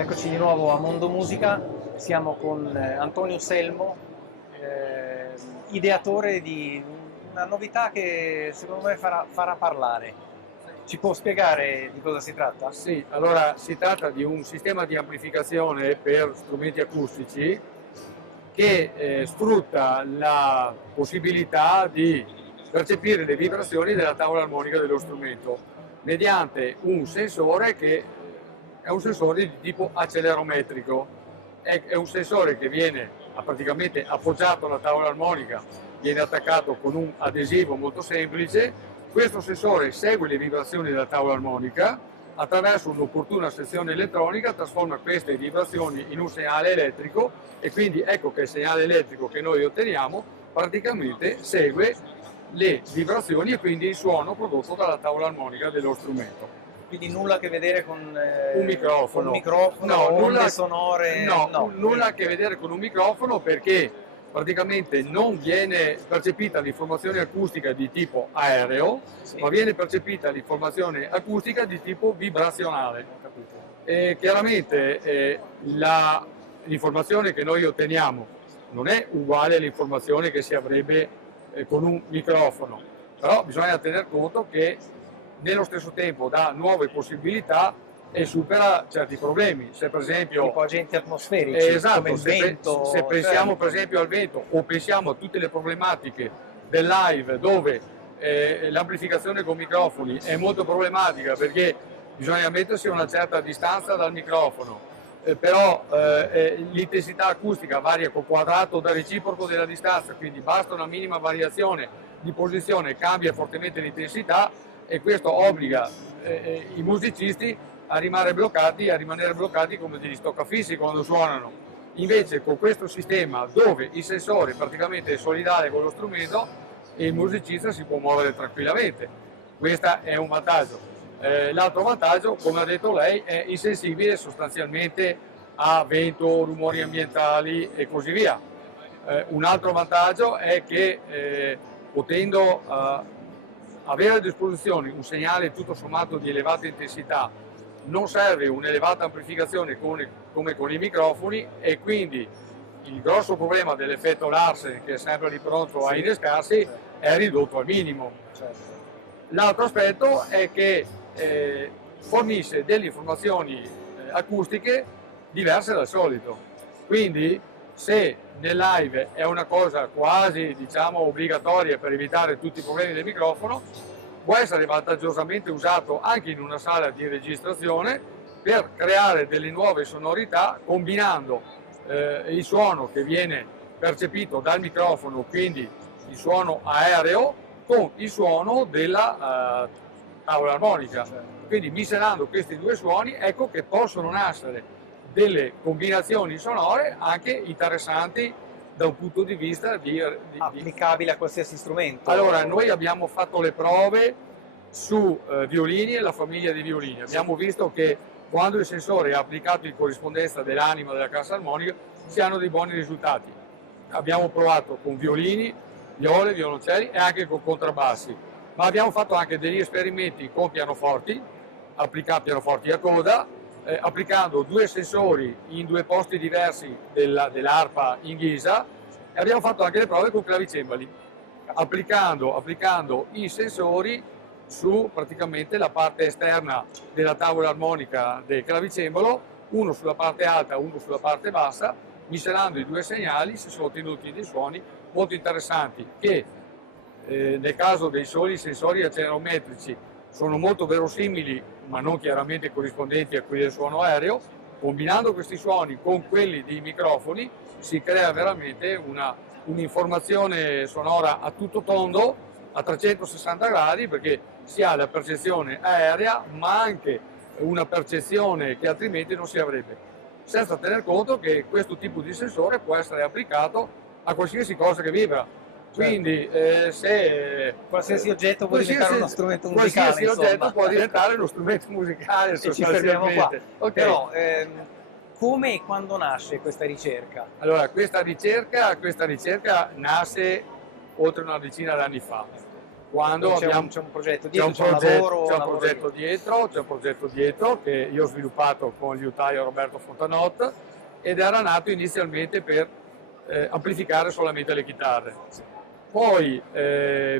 Eccoci di nuovo a Mondo Musica, siamo con Antonio Selmo, ideatore di una novità che secondo me farà parlare. Ci può spiegare di cosa si tratta? Sì, allora si tratta di un sistema di amplificazione per strumenti acustici che sfrutta la possibilità di percepire le vibrazioni della tavola armonica dello strumento mediante un sensore che è un sensore di tipo accelerometrico. È un sensore che viene praticamente appoggiato alla tavola armonica, viene attaccato con un adesivo molto semplice. Questo sensore segue le vibrazioni della tavola armonica, attraverso un'opportuna sezione elettronica trasforma queste vibrazioni in un segnale elettrico e quindi ecco che il segnale elettrico che noi otteniamo praticamente segue le vibrazioni e quindi il suono prodotto dalla tavola armonica dello strumento. Quindi nulla a che vedere con un microfono, no, onde nulla, sonore? no, nulla a che vedere con un microfono, perché praticamente non viene percepita l'informazione acustica di tipo aereo, sì, ma viene percepita l'informazione acustica di tipo vibrazionale. E chiaramente l'informazione che noi otteniamo non è uguale all'informazione che si avrebbe con un microfono, però bisogna tener conto che nello stesso tempo dà nuove possibilità e supera certi problemi. Se per esempio tipo agenti atmosferici, esatto, come il vento, se pensiamo per esempio al vento o pensiamo a tutte le problematiche del live dove l'amplificazione con microfoni è molto problematica perché bisogna mettersi a una certa distanza dal microfono, però l'intensità acustica varia col quadrato del reciproco della distanza, quindi basta una minima variazione di posizione, cambia fortemente l'intensità, e questo obbliga i musicisti a rimanere bloccati come degli stoccafissi quando suonano. Invece con questo sistema, dove il sensore praticamente è solidale con lo strumento, il musicista si può muovere tranquillamente. Questo è un vantaggio. L'altro vantaggio, come ha detto lei, è insensibile sostanzialmente a vento, rumori ambientali e così via. Un altro vantaggio è che potendo avere a disposizione un segnale tutto sommato di elevata intensità, non serve un'elevata amplificazione come con i microfoni, e quindi il grosso problema dell'effetto Larsen, che è sempre lì pronto a innescarsi, è ridotto al minimo. L'altro aspetto è che fornisce delle informazioni acustiche diverse dal solito, quindi se nel live è una cosa quasi obbligatoria per evitare tutti i problemi del microfono, può essere vantaggiosamente usato anche in una sala di registrazione per creare delle nuove sonorità, combinando il suono che viene percepito dal microfono, quindi il suono aereo, con il suono della tavola armonica. Quindi miscelando questi due suoni, ecco che possono nascere delle combinazioni sonore anche interessanti da un punto di vista applicabile a qualsiasi strumento. Allora, noi abbiamo fatto le prove su violini e la famiglia di violini. Abbiamo visto che quando il sensore è applicato in corrispondenza dell'anima della cassa armonica si hanno dei buoni risultati. Abbiamo provato con violini, viole, violoncelli e anche con contrabbassi, ma abbiamo fatto anche degli esperimenti con pianoforti, pianoforti a coda, applicando due sensori in due posti diversi dell'arpa in ghisa, e abbiamo fatto anche le prove con clavicembali, applicando i sensori su praticamente la parte esterna della tavola armonica del clavicembalo, uno sulla parte alta, uno sulla parte bassa. Miscelando i due segnali si sono ottenuti dei suoni molto interessanti che nel caso dei soli sensori accelerometrici sono molto verosimili, ma non chiaramente corrispondenti a quelli del suono aereo. Combinando questi suoni con quelli dei microfoni si crea veramente un'informazione sonora a tutto tondo, a 360 gradi, perché si ha la percezione aerea ma anche una percezione che altrimenti non si avrebbe, senza tener conto che questo tipo di sensore può essere applicato a qualsiasi cosa che vibra. Quindi se qualsiasi oggetto può diventare uno strumento musicale, qualsiasi oggetto può diventare uno strumento musicale, e ci fermiamo qua. Okay. Però come e quando nasce questa ricerca? Allora, questa ricerca nasce oltre una decina d'anni fa. quando c'è abbiamo... un progetto C'è dietro, un lavoro, c'è un lavoro progetto dietro che io ho sviluppato con il liutaio Roberto Fontanot ed era nato inizialmente per amplificare solamente le chitarre. Poi,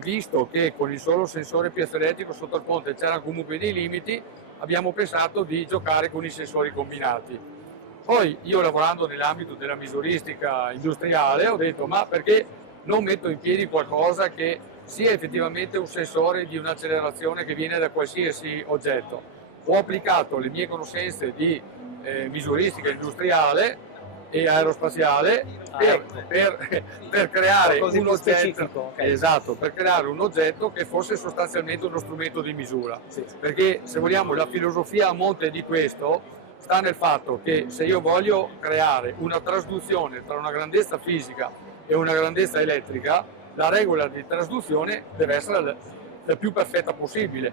visto che con il solo sensore piezoelettrico sotto il ponte c'erano comunque dei limiti, abbiamo pensato di giocare con i sensori combinati. Poi io, lavorando nell'ambito della misuristica industriale, ho detto: ma perché non metto in piedi qualcosa che sia effettivamente un sensore di un'accelerazione che viene da qualsiasi oggetto? Ho applicato le mie conoscenze di misuristica industriale e aerospaziale per creare così un più oggetto, specifico, okay. esatto, per creare un oggetto che fosse sostanzialmente uno strumento di misura. Sì. Perché, se vogliamo, la filosofia a monte di questo sta nel fatto che se io voglio creare una trasduzione tra una grandezza fisica e una grandezza elettrica, la regola di trasduzione deve essere la più perfetta possibile,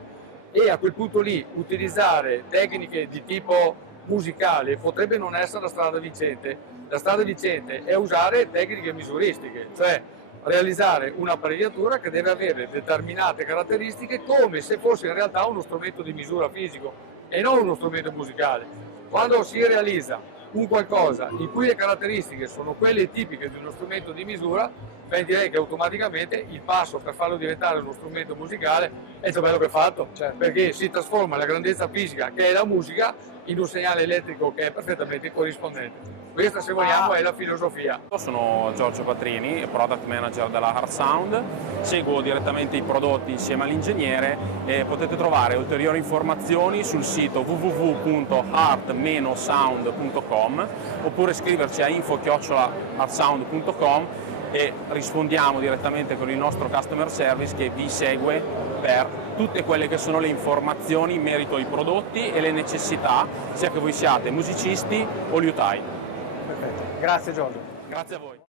e a quel punto lì utilizzare tecniche di tipo musicale potrebbe non essere la strada vincente. La strada vincente è usare tecniche misuristiche, cioè realizzare un'apparecchiatura che deve avere determinate caratteristiche come se fosse in realtà uno strumento di misura fisico e non uno strumento musicale. Quando si realizza un qualcosa in cui le caratteristiche sono quelle tipiche di uno strumento di misura, beh, direi che automaticamente il passo per farlo diventare uno strumento musicale è già bello che fatto, perché si trasforma la grandezza fisica, che è la musica, in un segnale elettrico che è perfettamente corrispondente. Questa, se vogliamo, è la filosofia. Sono Giorgio Patrini, Product Manager della Hard Sound, seguo direttamente i prodotti insieme all'ingegnere e potete trovare ulteriori informazioni sul sito www.hard-sound.com oppure scriverci a info@hardsound.com e rispondiamo direttamente con il nostro customer service che vi segue per tutte quelle che sono le informazioni in merito ai prodotti e le necessità, sia che voi siate musicisti o liutai. Perfetto. Grazie Giorgio. Grazie a voi.